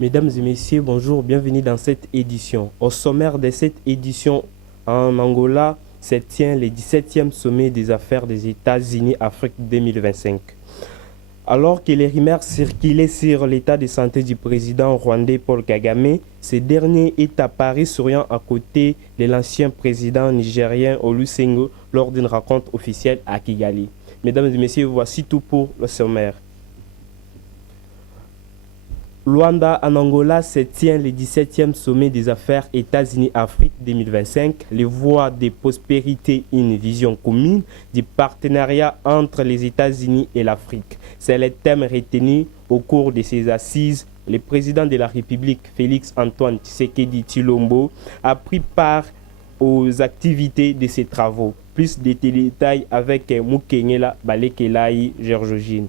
Mesdames et messieurs, bonjour, bienvenue dans cette édition. Au sommaire de cette édition, en Angola, se tient le 17e sommet des affaires des États-Unis Afrique 2025. Alors que les rumeurs circulaient sur l'état de santé du président rwandais Paul Kagame, ce dernier est apparu souriant à côté de l'ancien président nigérien Olusegun lors d'une rencontre officielle à Kigali. Mesdames et messieurs, voici tout pour le sommaire. Luanda, en Angola, se tient le 17e sommet des affaires États-Unis-Afrique 2025, les voies de prospérité, une vision commune du partenariat entre les États-Unis et l'Afrique. C'est le thème retenu au cours de ces assises. Le président de la République, Félix-Antoine Tshisekedi Tshilombo, a pris part aux activités de ces travaux. Plus de détails avec Moukenyela Balekelaï Georgine.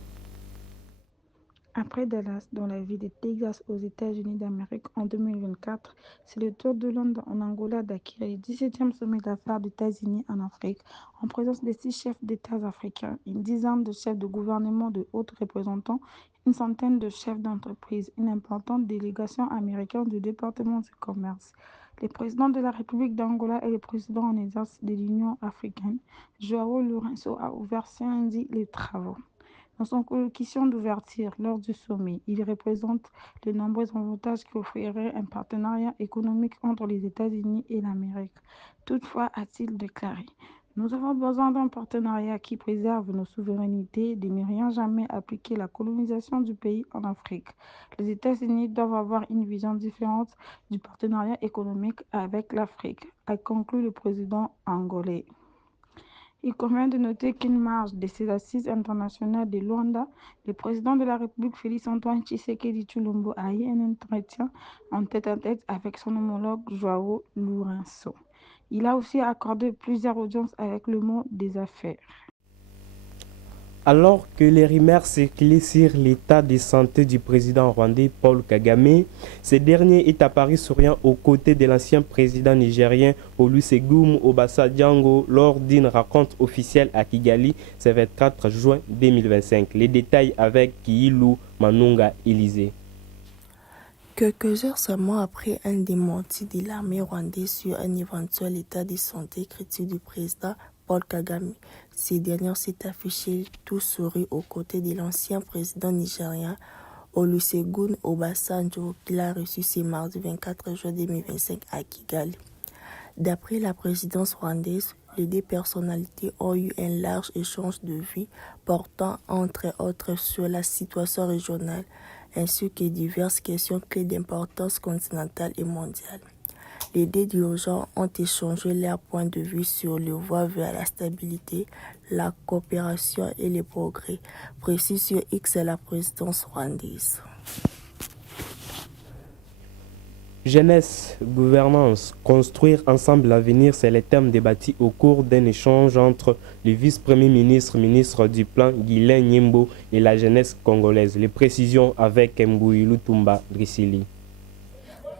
Après Dallas, dans la ville de Texas aux États-Unis d'Amérique en 2024, c'est le tour de Londres en Angola d'acquérir le 17e sommet d'affaires des États-Unis en Afrique, en présence de 6 chefs d'État africains, une dizaine de chefs de gouvernement de hauts représentants, une centaine de chefs d'entreprise, une importante délégation américaine du département du commerce. Le président de la République d'Angola et le président en exercice de l'Union africaine, João Lourenço, a ouvert ce lundi les travaux. Dans son allocution d'ouverture lors du sommet, il représente les nombreux avantages qu'offrirait un partenariat économique entre les États-Unis et l'Amérique. Toutefois, a-t-il déclaré, nous avons besoin d'un partenariat qui préserve nos souverainetés, de ne rien jamais appliquer la colonisation du pays en Afrique. Les États-Unis doivent avoir une vision différente du partenariat économique avec l'Afrique, a conclu le président angolais. Il convient de noter qu'une marge de ces assises internationales de Luanda, le président de la République Félix-Antoine Tshisekedi Tshilombo a eu un entretien en tête-à-tête avec son homologue João Lourenço. Il a aussi accordé plusieurs audiences avec le monde des affaires. Alors que les rumeurs circulaient sur l'état de santé du président rwandais Paul Kagame, ce dernier est apparu souriant aux côtés de l'ancien président nigérien Olusegun Obasanjo lors d'une rencontre officielle à Kigali ce 24 juin 2025. Les détails avec Kiilu Manunga Élysée. Quelques heures seulement après un démenti de l'armée rwandaise sur un éventuel état de santé critique du président Paul Kagame, ces derniers s'est affiché tout sourire aux côtés de l'ancien président nigérien Olusegun Obasanjo qu'il a reçu ce mardi 24 juin 2025 à Kigali. D'après la présidence rwandaise, les deux personnalités ont eu un large échange de vues portant entre autres sur la situation régionale ainsi que diverses questions clés d'importance continentale et mondiale. Les deux dirigeants ont échangé leurs points de vue sur le voie vers la stabilité, la coopération et les progrès, précise sur X la présidence rwandaise. Jeunesse, gouvernance, construire ensemble l'avenir, c'est le thème débattu au cours d'un échange entre le vice-premier ministre, ministre du Plan, Guylain Nyembo, et la jeunesse congolaise. Les précisions avec Mbouyi Lutumba Drisili.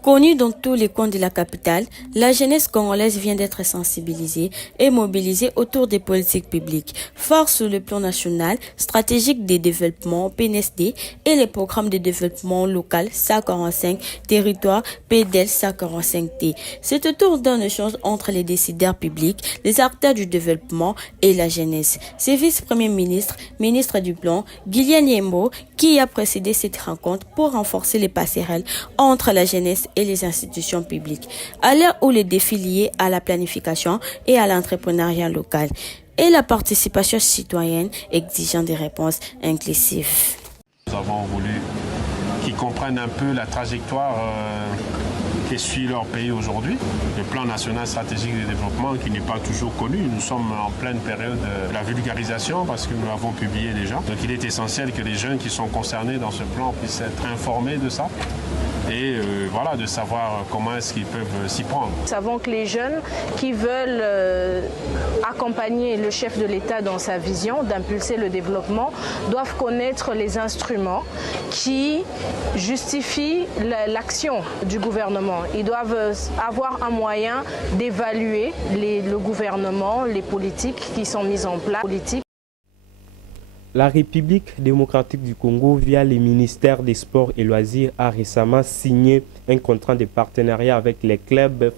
Connue dans tous les coins de la capitale, la jeunesse congolaise vient d'être sensibilisée et mobilisée autour des politiques publiques, fortes sur le plan national, stratégique de développement PNSD et les programmes de développement local 145, territoire PDL 145T. C'est autour d'un échange entre les décideurs publics, les acteurs du développement et la jeunesse. C'est vice-premier ministre, ministre du Plan, Guylain Nyembo, qui a précédé cette rencontre pour renforcer les passerelles entre la jeunesse et les institutions publiques, à l'heure où les défis liés à la planification et à l'entrepreneuriat local et la participation citoyenne exigeant des réponses inclusives. Nous avons voulu qu'ils comprennent un peu la trajectoire que suit leur pays aujourd'hui, le plan national stratégique de développement qui n'est pas toujours connu. Nous sommes en pleine période de la vulgarisation parce que nous l'avons publié déjà. Donc il est essentiel que les jeunes qui sont concernés dans ce plan puissent être informés de ça. Et voilà, de savoir comment est-ce qu'ils peuvent s'y prendre. Nous savons que les jeunes qui veulent accompagner le chef de l'État dans sa vision d'impulser le développement doivent connaître les instruments qui justifient l'action du gouvernement. Ils doivent avoir un moyen d'évaluer le gouvernement, les politiques qui sont mises en place. La République démocratique du Congo, via le ministère des Sports et Loisirs, a récemment signé un contrat de partenariat avec les clubs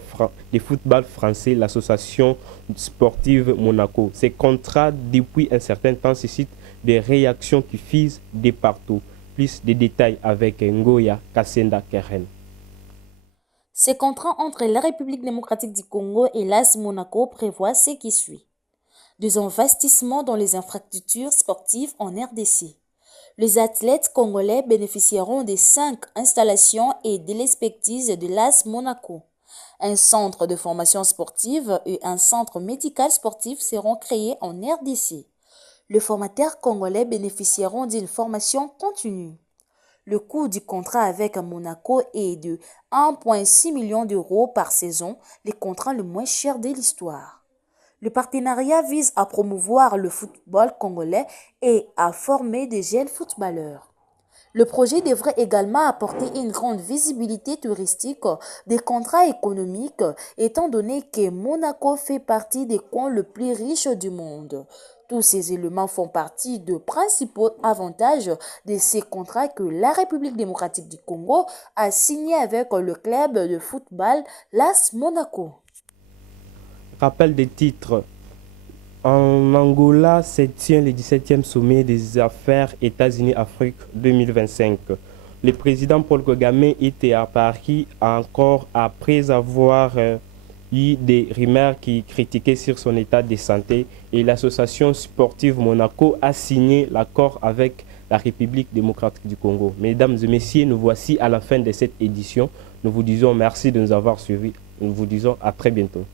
de football français, l'association sportive Monaco. Ces contrats, depuis un certain temps, suscitent des réactions qui fusent de partout. Plus de détails avec Ngoya Kassenda Keren. Ces contrats entre la République démocratique du Congo et l'AS Monaco prévoient ce qui suit. Des investissements dans les infrastructures sportives en RDC. Les athlètes congolais bénéficieront des 5 installations et de l'expertise de l'AS Monaco. Un centre de formation sportive et un centre médical sportif seront créés en RDC. Les formateurs congolais bénéficieront d'une formation continue. Le coût du contrat avec Monaco est de 1,6 million d'euros par saison, le contrat le moins cher de l'histoire. Le partenariat vise à promouvoir le football congolais et à former des jeunes footballeurs. Le projet devrait également apporter une grande visibilité touristique, des contrats économiques, étant donné que Monaco fait partie des coins les plus riches du monde. Tous ces éléments font partie des principaux avantages de ces contrats que la République démocratique du Congo a signés avec le club de football l'AS Monaco. Rappel des titres. En Angola se tient le 17e sommet des affaires États-Unis-Afrique 2025. Le président Paul Kagame était à Paris encore après avoir eu des rumeurs qui critiquaient sur son état de santé et l'association sportive Monaco a signé l'accord avec la République démocratique du Congo. Mesdames et messieurs, nous voici à la fin de cette édition. Nous vous disons merci de nous avoir suivis. Nous vous disons à très bientôt.